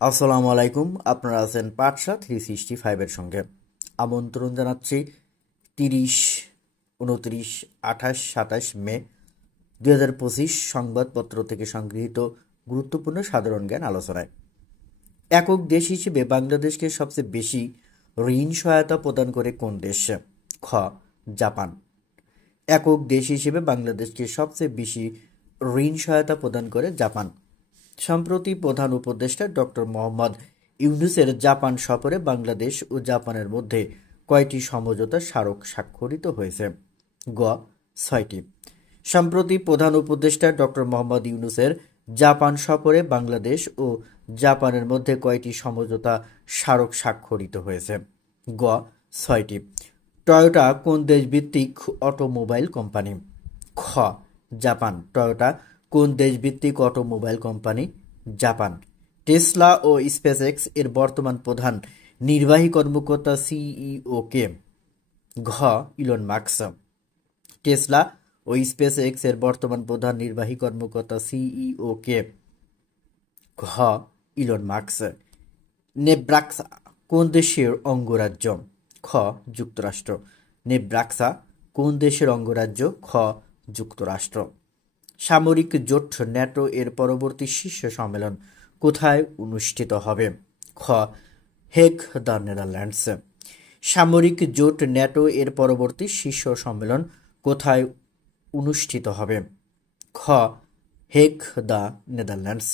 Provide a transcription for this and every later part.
আসসালামু আলাইকুম। আপনারা আছেন পাঠশা 365 এর সঙ্গে। আমন্ত্রণ জানাচ্ছি 30, 29, 28, 27 মে 2025 সংবাদপত্র থেকে সংগৃহীত গুরুত্বপূর্ণ সাধারণ জ্ঞান আলোচনায়। একক দেশ হিসেবে বাংলাদেশকে সবচেয়ে বেশি ঋণ সহায়তা প্রদান করে কোন দেশ? খ. জাপান। একক দেশ হিসেবে বাংলাদেশকে সবচেয়ে বেশি ঋণ সহায়তা প্রদান করে জাপান। সম্প্রতি প্রধান উপদেষ্টা ডক্টর মোহাম্মদ ইউনূসের জাপান সফরে বাংলাদেশ ও জাপানের মধ্যে কয়টি সমঝোতা স্মারক স্বাক্ষরিত হয়েছে? গ. 6টি। সম্প্রতি প্রধান উপদেষ্টা ডক্টর মোহাম্মদ ইউনূসের জাপান সফরে বাংলাদেশ ও জাপানের মধ্যে কয়টি সমঝোতা স্মারক স্বাক্ষরিত হয়েছে? গ. 6টি। টয়োটা কোন দেশভিত্তিক অটোমোবাইল কোম্পানি? খ. জাপান। টয়োটা কোন দেশভিত্তিক অটোমোবাইল কোম্পানি? জাপান। টেসলা ও স্পেসএক্স এর বর্তমান প্রধান নির্বাহী কর্মকর্তা সিইও কে? ঘ. Elon Musk. টেসলা ও স্পেসএক্স এর বর্তমান প্রধান নির্বাহী কর্মকর্তা সিইও কে? ঘ. Elon Musk. নেব্রাস্কা কোন দেশের অঙ্গরাজ্য? খ. যুক্তরাষ্ট্র। নেব্রাস্কা কোন দেশের অঙ্গরাজ্য? খ. যুক্তরাষ্ট্র। সামরিক জোট ন্যাটো এর পরবর্তী শীর্ষ সম্মেলন কোথায় অনুষ্ঠিত হবে? খ. Hague, the Netherlands. সামরিক জোট ন্যাটো এর পরবর্তী শীর্ষ সম্মেলন কোথায় অনুষ্ঠিত হবে? খ. Hague, the Netherlands.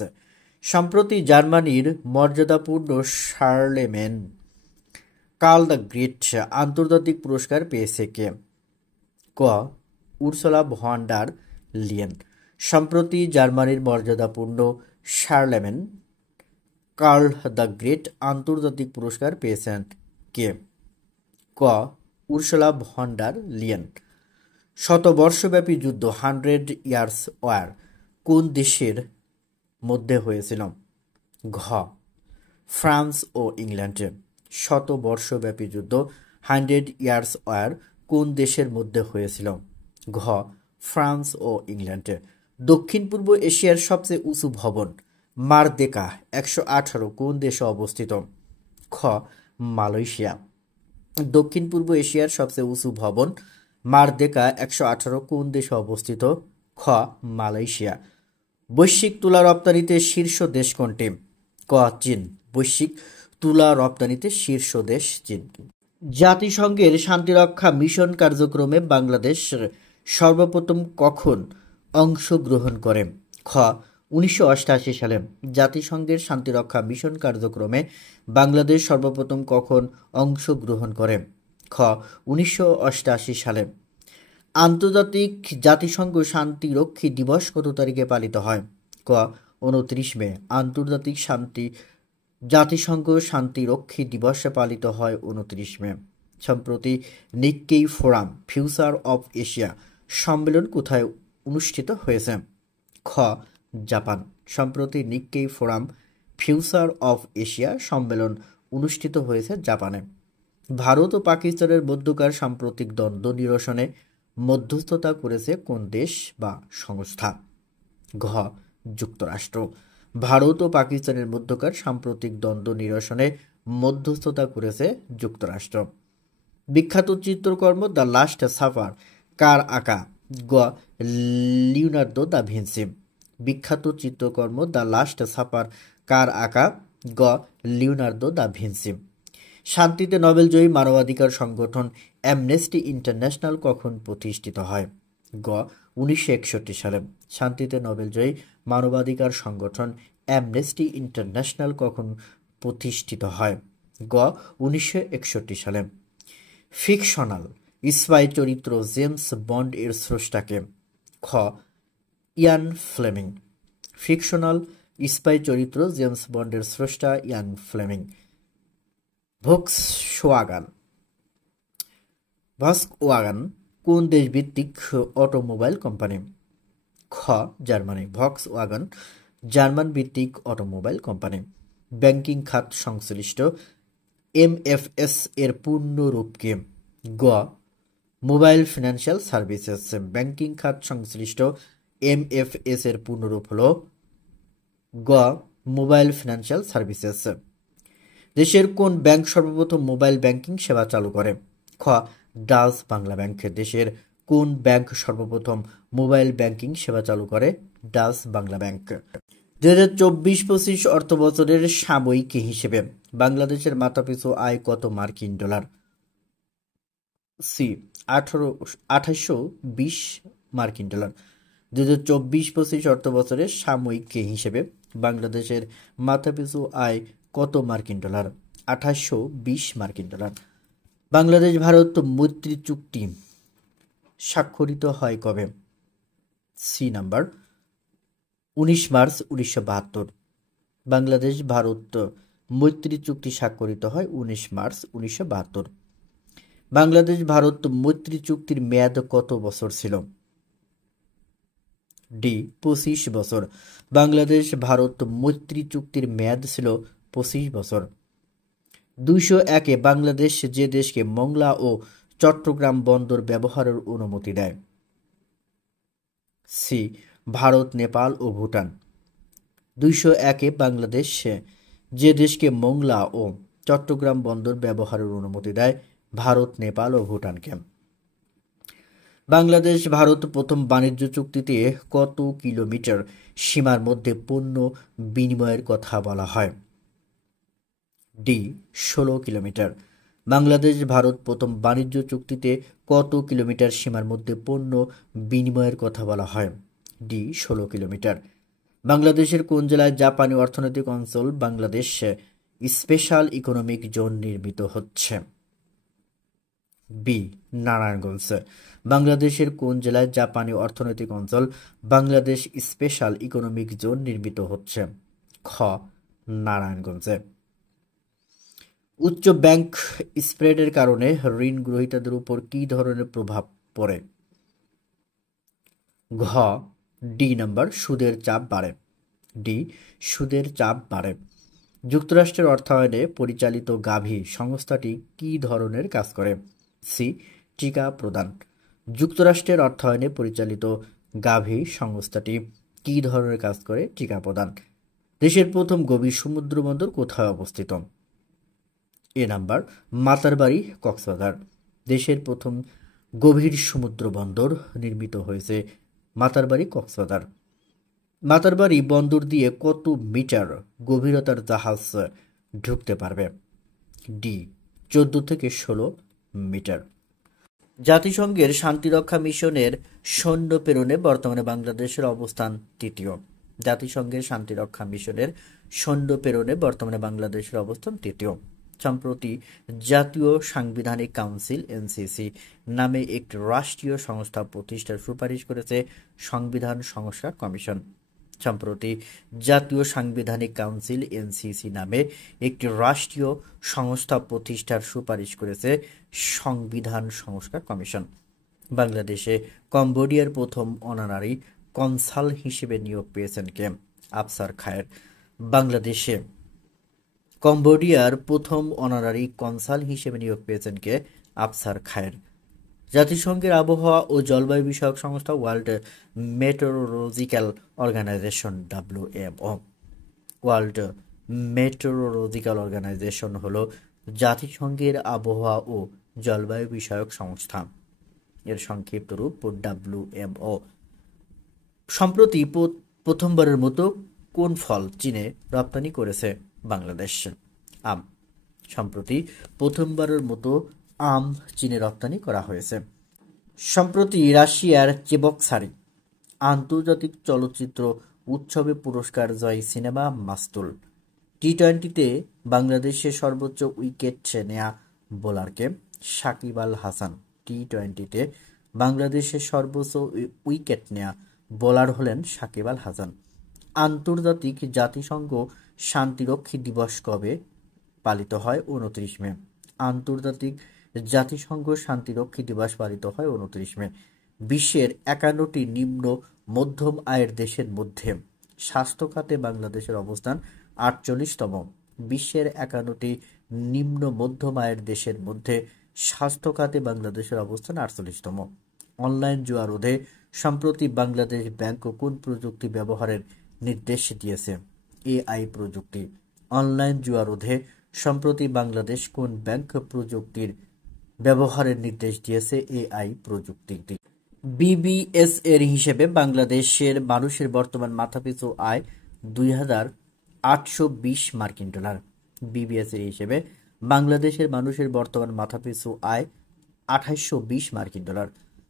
সম্প্রতি জার্মানির মর্যাদাপূর্ণ শার্লেমেন কার্ল দ্য গ্রেট আন্তর্জাতিক পুরস্কার পেয়েছে কে? ক. Ursula von der Leyen. সম্প্রতি জার্মানির মর্যাদাপূর্ণ শার্লেমেন কার্ল দ্য গ্রেট আন্তর্জাতিক পুরস্কার পেয়েছেন কে? ক. Ursula von der Leyen. শতবর্ষব্যাপী যুদ্ধ 100 ইয়ার্স ওয়ার কোন দেশের মধ্যে হয়েছিল? ঘ. ফ্রান্স ও ইংল্যান্ডে। শতবর্ষব্যাপী যুদ্ধ 100 ইয়ার্স ওয়ার কোন দেশের মধ্যে হয়েছিল? ঘ. ফ্রান্স ও ইংল্যান্ডে। দক্ষিণ পূর্ব এশিয়ার সবচেয়ে উঁচু ভবন মারদেকা 118 কোন দেশে অবস্থিত? খ. মালয়েশিয়া। দক্ষিণ পূর্ব এশিয়ার সবচেয়ে উঁচু ভবন মারদেকা 118 কোন দেশে অবস্থিত? খ. মালয়েশিয়া। বৈশ্বিক তুলা রপ্তানিতে শীর্ষ দেশ কোনটি? ক. চীন। বৈশ্বিক তুলা রপ্তানিতে শীর্ষ দেশ চীন। জাতিসংঘের শান্তিরক্ষা মিশন কার্যক্রমে বাংলাদেশ সর্বপ্রথম কখন অংশগ্রহণ করে? খ. 1988 সালে। জাতিসংঘের শান্তিরক্ষা মিশন কার্যক্রমে বাংলাদেশ সর্বপ্রথম কখন অংশগ্রহণ করে? খ. 1988 সালে। আন্তর্জাতিক জাতিসংঘ শান্তিরক্ষী দিবস কত তারিখে পালিত হয়? ক. 29 মে। আন্তর্জাতিক জাতিসংঘ শান্তিরক্ষী দিবস পালিত হয় 29 মে। সম্প্রতি Nikkei forum future of Asia সম্মেলন কোথায় অনুষ্ঠিত হয়েছে? খ. জাপান। সম্প্রতি Nikkei forum future of Asia সম্মেলন অনুষ্ঠিত হয়েছে জাপানে। ভারত ও পাকিস্তানের মধ্যকার সাম্প্রতিক দ্বন্দ্ব নিরসনে মধ্যস্থতা করেছে কোন দেশ বা সংস্থা? ঘ. যুক্তরাষ্ট্র। ভারত ও পাকিস্তানের মধ্যকার সাম্প্রতিক দ্বন্দ্ব নিরসনে মধ্যস্থতা করেছে যুক্তরাষ্ট্র। বিখ্যাত চিত্রকর্ম দ্য লাস্ট সাপার কার আঁকা? গ. Leonardo da Vinci. বিখ্যাত চিত্রকর্ম দ্য লাস্ট সাপার কার আঁকা? গ. Leonardo da Vinci. শান্তিতে নোবেলজয়ী মানবাধিকার সংগঠন অ্যামনেস্টি ইন্টারন্যাশনাল কখন প্রতিষ্ঠিত হয়? গ. 1961 সালে। শান্তিতে নোবেলজয়ী মানবাধিকার সংগঠন অ্যামনেস্টি ইন্টারন্যাশনাল কখন প্রতিষ্ঠিত হয়? গ. 1961 সালে। ফিকশনাল স্পাই চরিত্র জেমস বন্ড এর স্রষ্টাকে? খ. Ian Fleming. ফিকশনাল স্পাই চরিত্র জেমস বন্ডের স্রষ্টা ইয়ান ফ্লেমিং। ভক্সওয়াগন কোন দেশভিত্তিক অটোমোবাইল কোম্পানি? খ. জার্মানি। ভক্সওয়াগন জার্মান ভিত্তিক অটোমোবাইল কোম্পানি। ব্যাংকিং খাত সংশ্লিষ্ট এমএফএস এর পূর্ণ রূপ কি? গ. Mobile financial services. ব্যাংকিং খাত সংশ্লিষ্ট এমএফএস এর পূর্ণরূপ হল গ. Mobile financial services. দেশের কোন ব্যাংক সর্বপ্রথম মোবাইল ব্যাংকিং সেবা চালু করে? খ. Dutch Bangla bank. দেশের কোন ব্যাংক সর্বপ্রথম মোবাইল ব্যাংকিং সেবা চালু করে? Dutch Bangla bank. 2024-25 অর্থ বছরের সাময়িক হিসেবে বাংলাদেশের মাথাপিছু আয় কত মার্কিন ডলার? সি. 2820 মার্কিন ডলার। 2024-25 অর্থ বছরের সাময়িক হিসেবে বাংলাদেশের মাথাপিছু আয় কত মার্কিন ডলার? 2820 মার্কিন ডলার। বাংলাদেশ ভারত মৈত্রী চুক্তি স্বাক্ষরিত হয় কবে? C number 19 March 1972। Bangladesh Bharat মৈত্রী চুক্তি স্বাক্ষরিত হয় 19 মার্চ 1972। বাংলাদেশ ভারত মৈত্রী চুক্তির মেয়াদ কত বছর ছিল? ডি. 25 বছর। বাংলাদেশ ভারত মৈত্রী চুক্তির মেয়াদ ছিল 25 বছর। 201-এ বাংলাদেশ যে দেশকে মংলা ও চট্টগ্রাম বন্দর ব্যবহারের অনুমতি দেয়? সি. ভারত, নেপাল ও ভুটান। 201-এ বাংলাদেশ যে দেশকে মংলা ও চট্টগ্রাম বন্দর ব্যবহারের অনুমতি দেয়? ভারত, নেপাল ও ভুটানকে। বাংলাদেশ ভারত প্রথম বাণিজ্য চুক্তিতে কত কিলোমিটার সীমার মধ্যে পণ্য বিনিময়ের কথা বলা হয়? ডি. 16 কিলোমিটার। বাংলাদেশ ভারত প্রথম বাণিজ্য চুক্তিতে কত কিলোমিটার সীমার মধ্যে পণ্য বিনিময়ের কথা বলা হয়? ডি. 16 কিলোমিটার। বাংলাদেশের কোন জেলায় জাপানি অর্থনৈতিক অঞ্চল বাংলাদেশ স্পেশাল ইকোনমিক জোন নির্মিত হচ্ছে? বি. নারায়ণগঞ্জ। বাংলাদেশের কোন জেলায় জাপানি অর্থনৈতিক অঞ্চল বাংলাদেশ স্পেশাল ইকোনমিক জোন নির্মিত হচ্ছে? খ. নারায়ণগঞ্জে। উচ্চ ব্যাংক স্প্রেডের কারণে ঋণ গ্রহীতাদের উপর কী ধরনের প্রভাব পড়ে? ঘ. ডি নাম্বার সুদের চাপ বাড়ে। ডি. সুদের চাপ বাড়ে। যুক্তরাষ্ট্রের অর্থায়নে পরিচালিত গাভী সংস্থাটি কী ধরনের কাজ করে? সি. টিকা প্রদান। যুক্তরাষ্ট্রের অর্থায়নে পরিচালিত গাভী সংস্থাটি কী ধরনের কাজ করে? টিকা প্রদান। দেশের প্রথম গভীর সমুদ্র বন্দর কোথায় অবস্থিত? এ নাম্বার মাতারবাড়ি, কক্সবাজার। দেশের প্রথম গভীর সমুদ্র বন্দর নির্মিত হয়েছে মাতারবাড়ি, কক্সবাজার। মাতারবাড়ি বন্দর দিয়ে কত মিটার গভীরতার জাহাজ ঢুকতে পারবে? ডি. 14 থেকে 16 মিটার। জাতিসংঘের শান্তিরক্ষা মিশনের সৈন্য প্রেরণে বর্তমানে বাংলাদেশের অবস্থান তৃতীয়। জাতিসংঘের শান্তিরক্ষা মিশনের সৈন্য প্রেরণে বর্তমানে বাংলাদেশের অবস্থান তৃতীয়। সম্প্রতি জাতীয় সাংবিধানিক কাউন্সিল এনসিসি নামে একটি রাষ্ট্রীয় সংস্থা প্রতিষ্ঠার সুপারিশ করেছে সংবিধান সংস্কার কমিশন। সম্প্রতি জাতীয় সাংবিধানিক কাউন্সিল এনসিসি নামে একটি রাষ্ট্রীয় সংস্থা প্রতিষ্ঠার সুপারিশ করেছে সংবিধান সংস্কার কমিশন। বাংলাদেশে কম্বোডিয়ার প্রথম অনারারি কনসাল হিসেবে নিয়োগ পেয়েছেন কে? আফসার খায়ের। বাংলাদেশে কম্বোডিয়ার প্রথম অনারারি কনসাল হিসেবে নিয়োগ পেয়েছেন কে? আফসার খায়ের। জাতিসংঘের আবহাওয়া ও জলবায়ু বিষয়ক সংস্থা World Meteorological Organization WMO। World Meteorological Organization হলো জাতিসংঘের আবহাওয়া ও জলবায়ু বিষয়ক সংস্থা, এর সংক্ষিপ্ত রূপ WMO। সম্প্রতি প্রথমবারের মতো কোন ফল চীনে রপ্তানি করেছে বাংলাদেশ? আম। সম্প্রতি প্রথমবারের মতো আম চীনে রপ্তানি করা হয়েছে। সম্প্রতি রাশিয়ার চেবকসারি আন্তর্জাতিক চলচ্চিত্র উৎসবে পুরস্কার জয়ী সিনেমা মাস্তুল। টি-20-তে বাংলাদেশের সর্বোচ্চ উইকেট নেয়া বোলারকে? সাকিব আল হাসান। টি-20-তে বাংলাদেশের সর্বোচ্চ উইকেট নেয়া বোলার হলেন সাকিব আল হাসান। আন্তর্জাতিক জাতিসংঘ শান্তিরক্ষী দিবস কবে পালিত হয়? 29 মে। আন্তর্জাতিক জাতিসংঘ শান্তিরক্ষী দিবস পালিত হয় 29 মে। বিশ্বের 51টি নিম্ন মধ্যম আয়ের দেশের মধ্যে স্বাস্থ্য খাতে বাংলাদেশের অবস্থান 48তম। বিশ্বের 51টি নিম্ন মধ্যম আয়ের দেশের মধ্যে স্বাস্থ্য খাতে বাংলাদেশের অবস্থান 48তম। অনলাইন জুয়া রোধে সম্প্রতি বাংলাদেশ ব্যাংক কোন প্রযুক্তি ব্যবহারের নির্দেশ দিয়েছে? এআই প্রযুক্তি। অনলাইন জুয়া রোধে সম্প্রতি বাংলাদেশ কোন ব্যাংক প্রযুক্তির ব্যবহারের নির্দেশ দিয়েছে এআই প্রযুক্তি? বিবিএস এর হিসেবে বাংলাদেশের মানুষের বর্তমান মাথাপিছু আয় $2,820। বিবিএস এর হিসেবে বাংলাদেশের মানুষের বর্তমান মাথাপিছু আয় $2,820।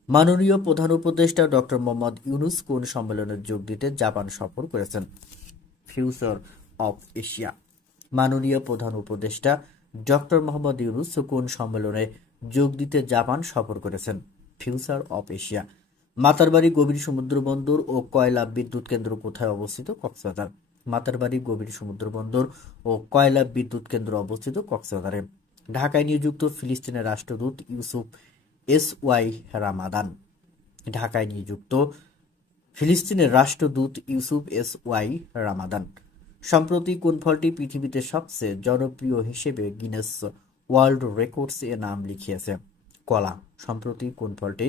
মাননীয় প্রধান উপদেষ্টা ডক্টর মোহাম্মদ ইউনূস কোন সম্মেলনে যোগ দিতে জাপান সফর করেছেন? Future of Asia. মাননীয় প্রধান উপদেষ্টা ডক্টর মোহাম্মদ ইউনূস কোন সম্মেলনে যোগ দিতে জাপান সফর করেছেন? Future of Asia. মাতারবাড়ি গভীর সমুদ্র বন্দর ও কয়লা বিদ্যুৎ কেন্দ্র কোথায় অবস্থিত? কক্সবাজার। মাতারবাড়ি গভীর সমুদ্র বন্দর ও কয়লা বিদ্যুৎ কেন্দ্র অবস্থিত কক্সবাজারে। ঢাকায় নিযুক্ত ফিলিস্তিনের রাষ্ট্রদূত ইউসুফ এস.ওয়াই রামাদান। ঢাকায় নিযুক্ত ফিলিস্তিনের রাষ্ট্রদূত ইউসুফ এস.ওয়াই রামাদান। সম্প্রতি কোন ফলটি পৃথিবীতে সবচেয়ে জনপ্রিয় হিসেবে গিনেস ওয়ার্ল্ড রেকর্ডস এ নাম লিখিয়েছে? কলা। সম্প্রতি কোন ফলটি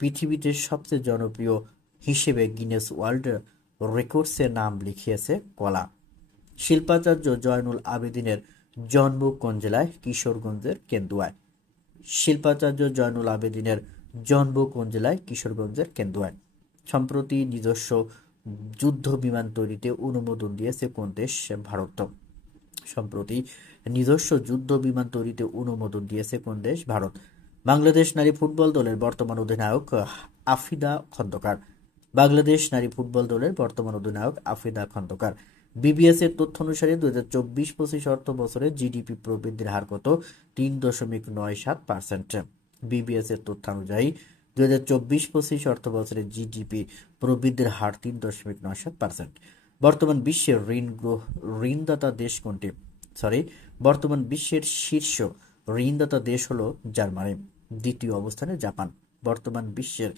পৃথিবীতে সবচেয়ে জনপ্রিয় হিসেবে গিনেস ওয়ার্ল্ড রেকর্ডসে নাম লিখিয়েছে? কলা। শিল্পাচার্য জয়নুল আবেদিনের জন্ম কোন জেলায়? কিশোরগঞ্জের কেন্দুয়ায়। শিল্পাচার্য জয়নুল আবেদিনের জন্ম কোন জেলায়? কিশোরগঞ্জের কেন্দুয়ায়। সম্প্রতি নিজস্ব যুদ্ধ বিমান তৈরিতে অনুমোদন দিয়েছে কোন দেশ? ভারত। সম্প্রতি নিজস্ব যুদ্ধ বিমান তৈরিতে অনুমোদন দিয়েছে কোন দেশ? ভারত। বাংলাদেশ নারী ফুটবল দলের বর্তমান অধিনায়ক আফিদা খন্দকার। বাংলাদেশ নারী ফুটবল দলের বর্তমান অধিনায়ক আফিদা খন্দকার। বিবিএস এর তথ্য অনুসারে 2024-25 অর্থ বছরে জিডিপি প্রবৃদ্ধির হার কত? 3.97%। বিবিএস এর তথ্যানুযায়ী 2024-25 অর্থ বছরে জিডিপি প্রবৃদ্ধির হার 3.97%। বর্তমান বিশ্বের ঋণদাতা দেশ কোনটি? বর্তমান বিশ্বের শীর্ষ ঋণদাতা দেশ হলো জার্মানি। দ্বিতীয় অবস্থানে জাপান। বর্তমান বিশ্বের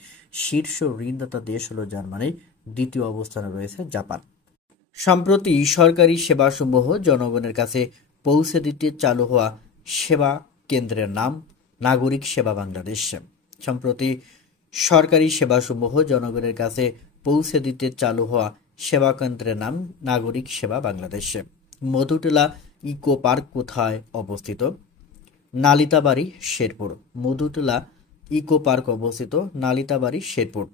শীর্ষ ঋণদাতা দেশ হলো জার্মানি। দ্বিতীয় অবস্থানে রয়েছে জাপান। সম্প্রতি সরকারি সেবাসমূহ জনগণের কাছে পৌঁছে দিতে চালু হওয়া সেবা কেন্দ্রের নাম নাগরিক সেবা বাংলাদেশ। সম্প্রতি সরকারি সেবাসমূহ জনগণের কাছে পৌঁছে দিতে চালু হওয়া সেবা কেন্দ্রের নাম নাগরিক সেবা বাংলাদেশ। মধুটোলা ইকো পার্ক কোথায় অবস্থিত? নালিতাবাড়ি, শেরপুর। মধুটোলা ইকো পার্ক অবস্থিত নালিতাবাড়ি, শেরপুর।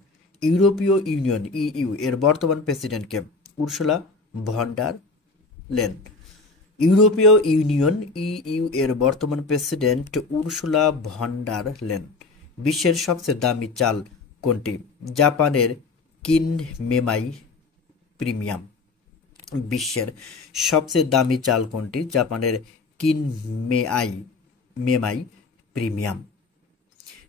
ইউরোপীয় ইউনিয়ন ইইউ এর বর্তমান প্রেসিডেন্ট কে? Ursula von der Leyen. ইউরোপীয় ইউনিয়ন ইইউ এর বর্তমান president Ursula von der Leyen. বিশ্বের সবচেয়ে দামি চাল কোনটি? জাপানের কিনমেমাই প্রিমিয়াম। বিশ্বের সবচেয়ে দামি চাল কোনটি? জাপানের কিনমেমাই প্রিমিয়াম।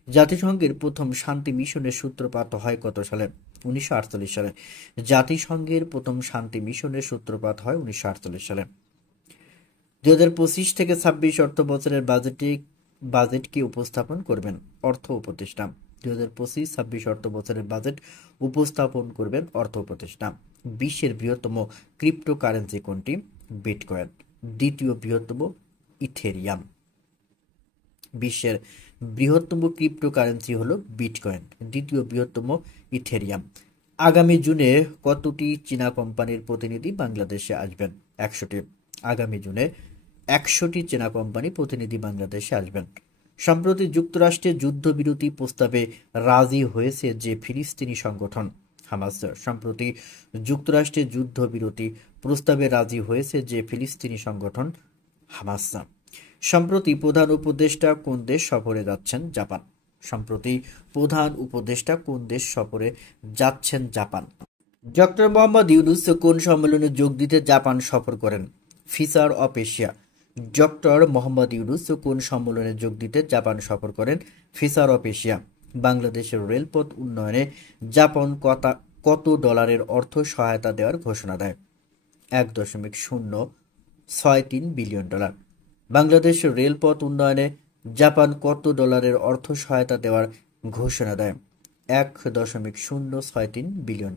জাতিসংঘের প্রথম শান্তি মিশনের সূত্রপাত হয় কত সালে? 1948 সালে। জাতিসংঘের প্রথম শান্তি মিশনের সূত্রপাত হয় 1948 সালে। 2025-26 অর্থ বছরের বাজেট কি উপস্থাপন করবেন? অর্থ উপদেষ্টা। 2025-26 অর্থ বছরের বাজেট উপস্থাপন করবেন অর্থ উপদেষ্টা। বিশ্বের বৃহত্তম ক্রিপ্টোকারেন্সি কোনটি? বিটকয়েন। দ্বিতীয় বৃহত্তম ইথেরিয়াম। বিশ্বের বৃহত্তম ক্রিপ্টোকারেন্সি হলো বিটকয়েন। দ্বিতীয় বৃহত্তম ইথেরিয়াম। আগামী জুনে কতটি চীনা কোম্পানির প্রতিনিধি বাংলাদেশে আসবেন? 100টি। আগামী জুনে 100টি চীনা কোম্পানি প্রতিনিধি বাংলাদেশে আসবেন। সম্প্রতি যুক্তরাষ্ট্রে যুদ্ধবিরতি প্রস্তাবে রাজি হয়েছে যে ফিলিস্তিনি সংগঠন হামাস। সম্প্রতি যুক্তরাষ্ট্রে যুদ্ধবিরতি প্রস্তাবে রাজি হয়েছে যে ফিলিস্তিনি সংগঠন হামাস। সম্প্রতি প্রধান উপদেষ্টা কোন দেশ সফরে যাচ্ছেন? জাপান। সম্প্রতি প্রধান উপদেষ্টা কোন দেশ সফরে যাচ্ছেন? জাপান। ডক্টর মোহাম্মদ ইউনূস কোন সম্মেলনে যোগ দিতে জাপান সফর করেন? Feature of Asia. Doctor Mohammad Yunus কোন সম্মেলনে যোগ দিতে জাপান সফর করেন? Feature of Asia. বাংলাদেশের রেলপথ উন্নয়নে জাপান কত ডলারের অর্থ সহায়তা দেওয়ার ঘোষণা দেয়? $1.063 বিলিয়ন। বাংলাদেশের রেলপথ উন্নয়নে জাপান কত ডলারের অর্থ সহায়তা দেওয়ার ঘোষণা দেয়? $1.063 বিলিয়ন।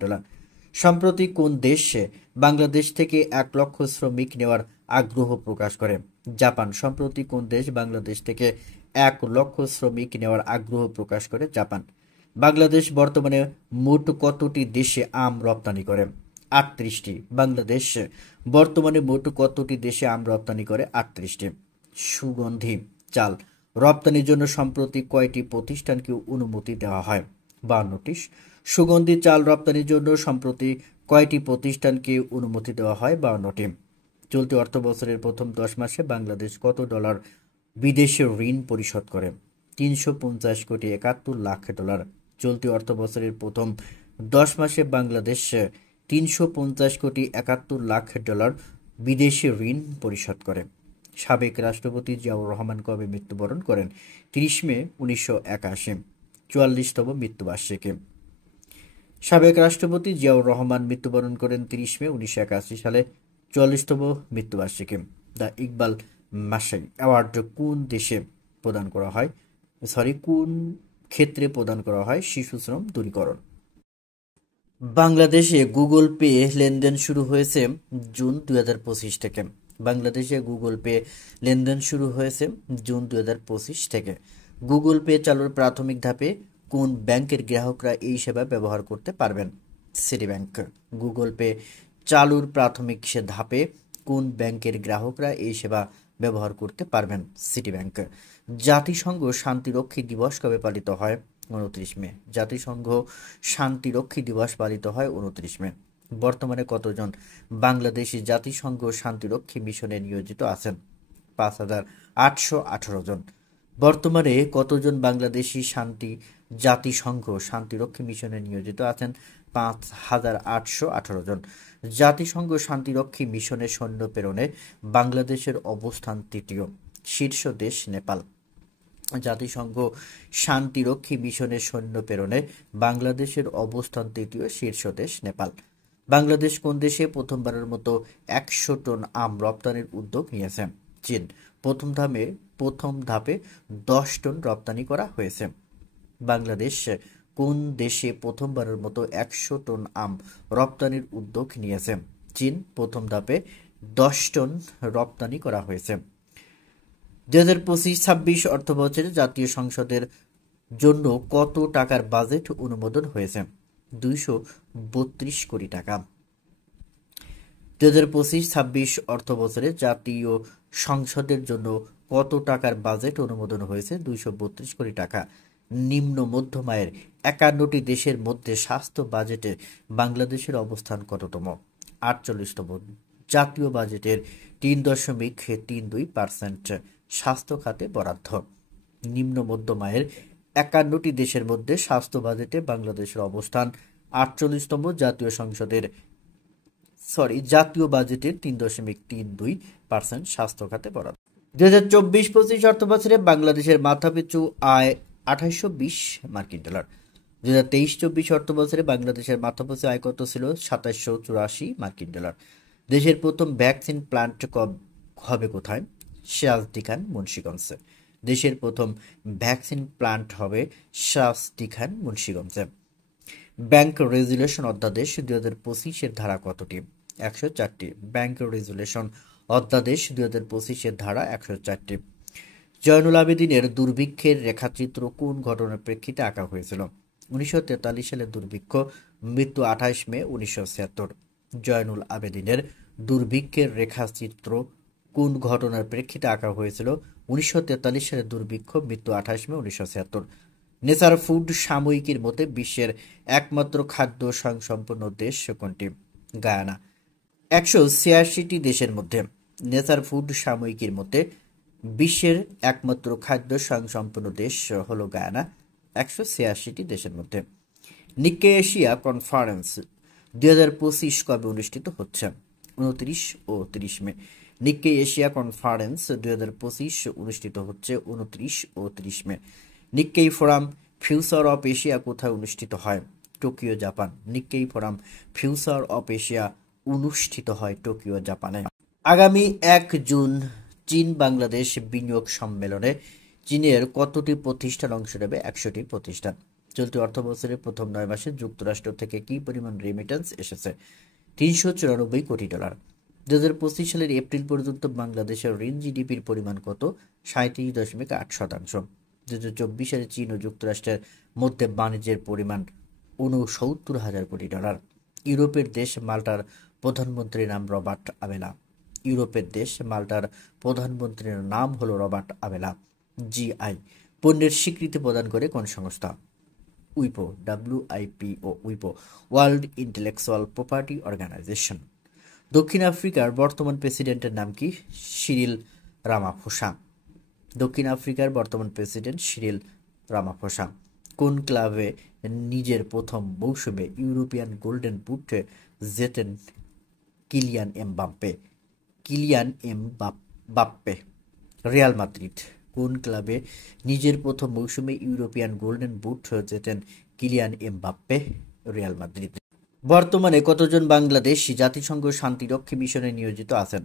সম্প্রতি কোন দেশে বাংলাদেশ থেকে 1 লক্ষ শ্রমিক নেওয়ার আগ্রহ প্রকাশ করে? জাপান। সম্প্রতি কোন দেশ বাংলাদেশ থেকে 1 লক্ষ শ্রমিক নেওয়ার আগ্রহ প্রকাশ করে? জাপান। বাংলাদেশ বর্তমানে মোট কতটি দেশে আম রপ্তানি করে? 38টি। বাংলাদেশ বর্তমানে মোট কতটি দেশে আম রপ্তানি করে? 38টি। সুগন্ধি চাল রপ্তানির জন্য সম্প্রতি কয়টি প্রতিষ্ঠানকে অনুমতি দেওয়া হয়? 52টি। সুগন্ধি চাল রপ্তানির জন্য সম্প্রতি কয়টি প্রতিষ্ঠানকে অনুমতি দেওয়া হয়? 52টি। চলতি অর্থবছরের প্রথম 10 মাসে বাংলাদেশ কত ডলার বিদেশে ঋণ পরিশোধ করে? 350,71,00,000 ডলার। চলতি অর্থবছরের প্রথম 10 মাসে বাংলাদেশ 350,71,00,000 ডলার বিদেশি ঋণ পরিশোধ করে। সাবেক রাষ্ট্রপতি জিয়াউর রহমান কবে মৃত্যুবরণ করেন? 30 মে 1981, 44তম মৃত্যুবার্ষিকী। সাবেক রাষ্ট্রপতি জিয়াউর রহমান মৃত্যুবরণ করেন 30 মে 1981 সালে, 44তম মৃত্যুবার্ষিকী। দ্য ইকবাল মাসাই অ্যাওয়ার্ড কোন দেশে প্রদান করা হয়? কোন ক্ষেত্রে প্রদান করা হয়? শিশু শ্রম দূরীকরণ। বাংলাদেশে গুগল পে লেনদেন শুরু হয়েছে জুন 2025 থেকে। বাংলাদেশে গুগল পে লেনদেন শুরু হয়েছে জুন 2025 থেকে। গুগল পে চালুর প্রাথমিক ধাপে কোন ব্যাংকের গ্রাহকরা এই সেবা ব্যবহার করতে পারবেন? City bank. গুগল পে চালুর প্রাথমিক ধাপে কোন ব্যাংকের গ্রাহকরা এই সেবা ব্যবহার করতে পারবেন? City bank. জাতিসংঘ শান্তিরক্ষী দিবস কবে পালিত হয়? 29 মে। জাতিসংঘ শান্তিরক্ষী দিবস পালিত হয় 29 মে। বর্তমানে কতজন বাংলাদেশি জাতিসংঘ শান্তিরক্ষী মিশনে নিয়োজিত আছেন? 5,818 জন। বর্তমানে কতজন বাংলাদেশি জাতিসংঘ শান্তিরক্ষী মিশনে নিয়োজিত আছেন? 5,818 জন। জাতিসংঘ শান্তিরক্ষী মিশনে সৈন্য প্রেরণে বাংলাদেশের অবস্থান তৃতীয়। শীর্ষ দেশ নেপাল। জাতিসংঘ শান্তিরক্ষী মিশনে সৈন্য প্রেরণে বাংলাদেশের অবস্থান তৃতীয়, শীর্ষ দেশ নেপাল। বাংলাদেশ কোন দেশে প্রথমবারের মতো 100 টন আম রপ্তানির উদ্যোগ নিয়েছে? চীন। প্রথম ধাপে 10 টন রপ্তানি করা হয়েছে। বাংলাদেশ কোন দেশে প্রথমবারের মতো 100 টন আম রপ্তানির উদ্যোগ নিয়েছে? চীন। প্রথম ধাপে 10 টন রপ্তানি করা হয়েছে। 2025-26 অর্থবছরে জাতীয় সংসদের জন্য কত টাকার বাজেট অনুমোদন হয়েছে? 232 কোটি টাকা। 2025-26 অর্থবছরে জাতীয় সংসদের জন্য কত টাকার বাজেট অনুমোদন হয়েছে? 232 কোটি টাকা। নিম্ন মধ্যম আয়ের 51টি দেশের মধ্যে স্বাস্থ্য বাজেটে বাংলাদেশের অবস্থান কততম? 48তম। জাতীয় বাজেটের 3.32% স্বাস্থ্য খাতে বরাদ্দ। নিম্ন মধ্যম আয়ের 51টি দেশের মধ্যে স্বাস্থ্য বাজেটে বাংলাদেশের অবস্থান 48তম। জাতীয় বাজেটের 3.32% স্বাস্থ্য খাতে বরাদ্দ। 2024-25 অর্থবছরে বাংলাদেশের মাথাপিছু আয় 2820 মার্কিন ডলার। 2023-24 অর্থবছরে বাংলাদেশের মাথাপিছু আয় কত ছিল? 2784 মার্কিন ডলার। দেশের প্রথম ভ্যাকসিন প্ল্যান্ট হবে কোথায়? সিরাজদি খান, মুন্সিগঞ্জে। দেশের প্রথম ভ্যাকসিন প্ল্যান্ট হবে সিরাজদি খান, মুন্সিগঞ্জে। ব্যাংক রেজুলেশন অধ্যাদেশ 2025-এর ধারা কতটি? 104টি। ব্যাংক রেজুলেশন অধ্যাদেশ 2025-এর ধারা 104টি। জয়নুল আবেদিনের দুর্ভিক্ষের রেখাচিত্র কোন ঘটনার প্রেক্ষিতে আঁকা হয়েছিল? 1943 সালের দুর্ভিক্ষ, মৃত্যু 28 মে 1976। জয়নুল আবেদিনের দুর্ভিক্ষের রেখাচিত্র কোন ঘটনার প্রেক্ষিতে আঁকা হয়েছিল? 1943 সালের দুর্ভিক্ষ, মৃত্যু 28 মে 1976। নেচার ফুড সাময়িকীর মতে বিশ্বের একমাত্র খাদ্য স্বয়ংসম্পূর্ণ দেশ কোনটি? গায়ানা। 186টি দেশের মধ্যে নেচার ফুড সাময়িকীর মতে বিশ্বের একমাত্র খাদ্য স্বয়ংসম্পূর্ণ দেশ হলো গায়ানা, 186টি দেশের মধ্যে। নিক্কেই এশিয়া কনফারেন্স 2025 কবে অনুষ্ঠিত হচ্ছে? 29 ও 30 মে। নিক্কেই এশিয়া কনফারেন্স 2025 অনুষ্ঠিত হচ্ছে 29 ও 30 মে। Nikkei forum future of Asia কোথায় অনুষ্ঠিত হয়? Tokyo, Japan. Nikkei forum future of Asia অনুষ্ঠিত হয় টোকিও, জাপানে। আগামী 1 জুন চীন বাংলাদেশ বিনিয়োগ সম্মেলনে চীনের কতটি প্রতিষ্ঠান অংশ নেবে? 100টি প্রতিষ্ঠান। চলতি অর্থবছরের প্রথম 9 মাসে যুক্তরাষ্ট্র থেকে কি পরিমাণ রেমিটেন্স এসেছে? 394 কোটি ডলার। 2025 সালের এপ্রিল পর্যন্ত বাংলাদেশের ঋণ জিডিপির পরিমাণ কত? 37.8%। 2024 সালে চীন ও যুক্তরাষ্ট্রের মধ্যে বাণিজ্যের পরিমাণ 69,000 কোটি ডলার। ইউরোপের দেশ মাল্টার প্রধানমন্ত্রীর নাম রবার্ট আবেলা। ইউরোপের দেশ মাল্টার প্রধানমন্ত্রীর নাম হলো রবার্ট আবেলা। জিআই পণ্যের স্বীকৃতি প্রদান করে কোন সংস্থা? উইপো, WIPO, উইপো, ওয়ার্ল্ড ইন্টেলেকচুয়াল প্রপার্টি অর্গানাইজেশন। দক্ষিণ আফ্রিকার বর্তমান প্রেসিডেন্টের নাম কি? Cyril Ramaphosa. দক্ষিণ আফ্রিকার বর্তমান প্রেসিডেন্ট সিরিল রামাফোসা। কোন ক্লাবে নিজের প্রথম মৌসুমে ইউরোপিয়ান গোল্ডেন বুট জেতেন Kylian Mbappe? Kylian Mbappe. Real Madrid. কোন ক্লাবে নিজের প্রথম মৌসুমে ইউরোপিয়ান গোল্ডেন বুট জেতেন কিলিয়ান এমবাপ্পে? Real Madrid. বর্তমানে কতজন বাংলাদেশি জাতিসংঘ শান্তিরক্ষী মিশনে নিয়োজিত আছেন?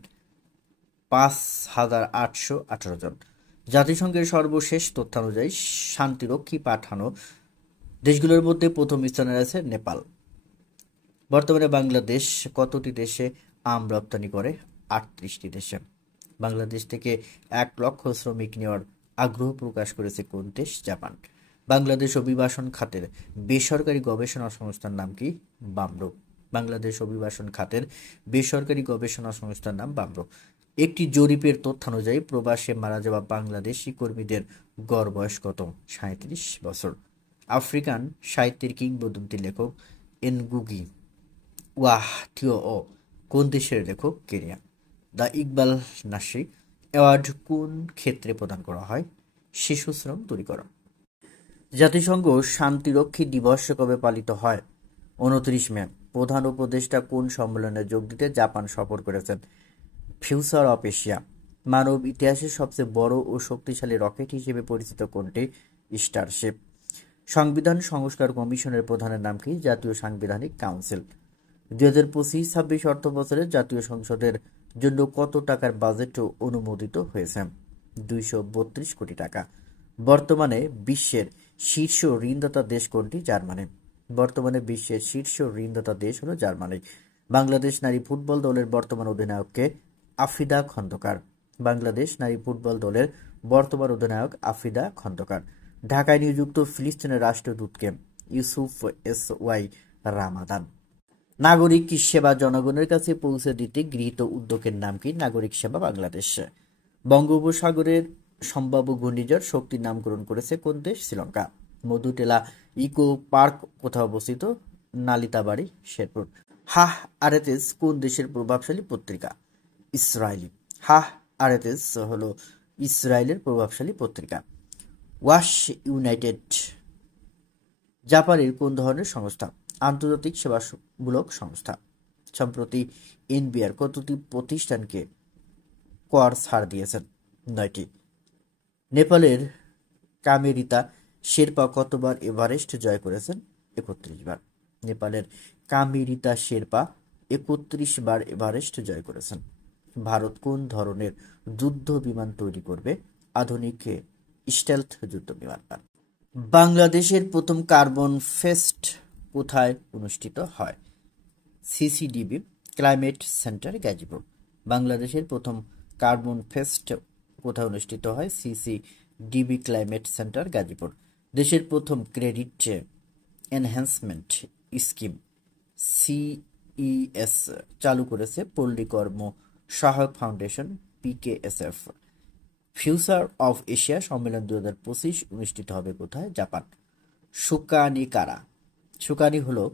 5,818 জন। জাতিসংঘের সর্বশেষ তথ্যানুযায়ী শান্তিরক্ষী পাঠানো দেশগুলোর মধ্যে প্রথম স্থানে আছে নেপাল। বর্তমানে বাংলাদেশ কতটি দেশে আম রপ্তানি করে? 38টি দেশে। বাংলাদেশ থেকে 1 লক্ষ শ্রমিক নেওয়ার আগ্রহ প্রকাশ করেছে কোন দেশ? জাপান। বাংলাদেশ অভিবাসন খাতের বেসরকারি গবেষণা সংস্থার নাম কি? বামরো। বাংলাদেশ অভিবাসন খাতের বেসরকারি গবেষণা সংস্থার নাম বামরো। একটি জরিপের তথ্যানুযায়ী প্রবাসে মারা যাওয়া বাংলাদেশি কর্মীদের গড় বয়স কত? 37 বছর। আফ্রিকান সাহিত্যের কিংবদন্তি লেখক এনগুগি ওয়াহ থিওও কোন দেশের লেখক? কেনিয়া। দ্য ইকবাল নাসি অ্যাওয়ার্ড কোন ক্ষেত্রে প্রদান করা হয়? শিশু শ্রম দূরীকরণ। জাতিসংঘ শান্তিরক্ষী দিবস কবে পালিত হয়? 29 মে। প্রধান উপদেষ্টা কোন সম্মেলনে যোগ দিতে জাপান সফর করেছেন? Future of Asia. মানব ইতিহাসের সবচেয়ে বড় ও শক্তিশালী রকেট হিসেবে পরিচিত কোনটি? স্টারশিপ। সংবিধান সংস্কার কমিশনের প্রধানের নাম কি? জাতীয় সাংবিধানিক কাউন্সিল। 2025-26 অর্থ বছরে জাতীয় সংসদের জন্য কত টাকার বাজেট অনুমোদিত হয়েছে? 232 কোটি টাকা। বর্তমানে বিশ্বের শীর্ষ ঋণদাতা দেশ কোনটি? জার্মানি। বর্তমানে বিশ্বের শীর্ষ ঋণদাতা দেশ হলো জার্মানি। বাংলাদেশ নারী ফুটবল দলের বর্তমান অধিনায়ককে? আফিদা খন্দকার। বাংলাদেশ নারী ফুটবল দলের বর্তমান অধিনায়ক আফিদা খন্দকার। ঢাকায় নিযুক্ত ফিলিস্তিনের রাষ্ট্রদূতকে? ইউসুফ SY রামাদান। নাগরিক সেবা জনগণের কাছে পৌঁছে দিতে গৃহীত উদ্যোগের নাম কি? নাগরিক সেবা বাংলাদেশ। বঙ্গোপসাগরের সম্ভাব্য ঘূর্ণিঝড় শক্তির নামকরণ করেছে কোন দেশ? শ্রীলঙ্কা। মধুটেলা ইকো পার্ক কোথাও অবস্থিত? নালিতাবাড়ি, শেরপুর। হাহ আরেতেস কোন দেশের প্রভাবশালী পত্রিকা? ইসরায়েলি। হাহ আরেতেস হলো ইসরায়েলের প্রভাবশালী পত্রিকা। ওয়াশ ইউনাইটেড জাপানের কোন ধরনের সংস্থা? আন্তর্জাতিক সেবামূলক সংস্থা। সম্প্রতি এনবিআর কতটি প্রতিষ্ঠানকে কর ছাড় দিয়েছেন? 9টি। নেপালের কামেরিতা শেরপা কতবার এভারেস্ট জয় করেছেন? 31 বার। নেপালের কামেরিতা শেরপা 31 বার এভারেস্ট জয় করেছেন। ভারত কোন ধরনের যুদ্ধ বিমান তৈরি করবে? আধুনিক স্টেলথ যুদ্ধ বিমান। বাংলাদেশের প্রথম কার্বন ফেস্ট কোথায় অনুষ্ঠিত হয়? CCDB climate centre, Gazipur. বাংলাদেশের প্রথম কার্বন ফেস্ট কোথায় অনুষ্ঠিত হয়? CCDB climate centre, Gazipur. দেশের প্রথম ক্রেডিট এনহ্যান্সমেন্ট স্কিম CES চালু করেছে পল্লী কর্ম সহায়ক foundation PKSF। Future of Asia সম্মেলন 2025 অনুষ্ঠিত হবে কোথায়? জাপান। শুকানি কারা? শুকানি হলো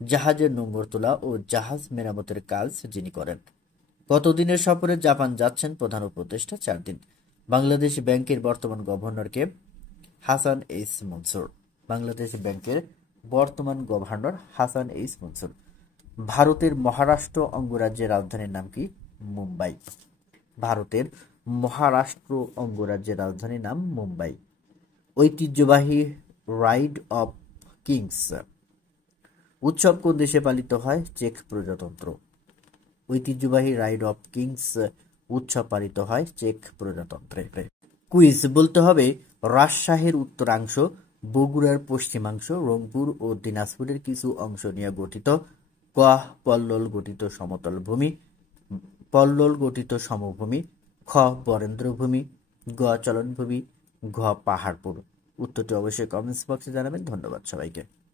জাহাজের নোঙর তোলা ও জাহাজ মেরামতের কাজ যিনি করেন। কতদিনের সফরে জাপান যাচ্ছেন প্রধান উপদেষ্টা? 4 দিন। বাংলাদেশ ব্যাংকের বর্তমান গভর্নরকে? হাসান এইচ মনসুর। বাংলাদেশ ব্যাংকের বর্তমান গভর্নর হাসান এইচ মনসুর। ভারতের মহারাষ্ট্র অঙ্গরাজ্যের রাজধানীর নাম কি? মুম্বাই। ভারতের মহারাষ্ট্র অঙ্গরাজ্যের রাজধানীর নাম মুম্বাই। ঐতিহ্যবাহী রাইড অফ কিংস উৎসব কোন দেশে পালিত হয়? চেক প্রজাতন্ত্র। ঐতিহ্যবাহী রাইড অফ কিংস উৎসব পালিত হয় চেক প্রজাতন্ত্রে। কুইজ বলতে হবে রাজশাহীর উত্তরাংশ, বগুড়ার পশ্চিমাংশ, রংপুর ও দিনাজপুরের কিছু অংশ নিয়ে গঠিত। ক পল্লল গঠিত সমতল ভূমি, পল্লল গঠিত সমভূমি। খ বরেন্দ্রভূমি, গ চলনভূমি, ঘ পাহাড়পুর। উত্তরটি অবশ্যই কমেন্টস বক্সে জানাবেন। ধন্যবাদ সবাইকে।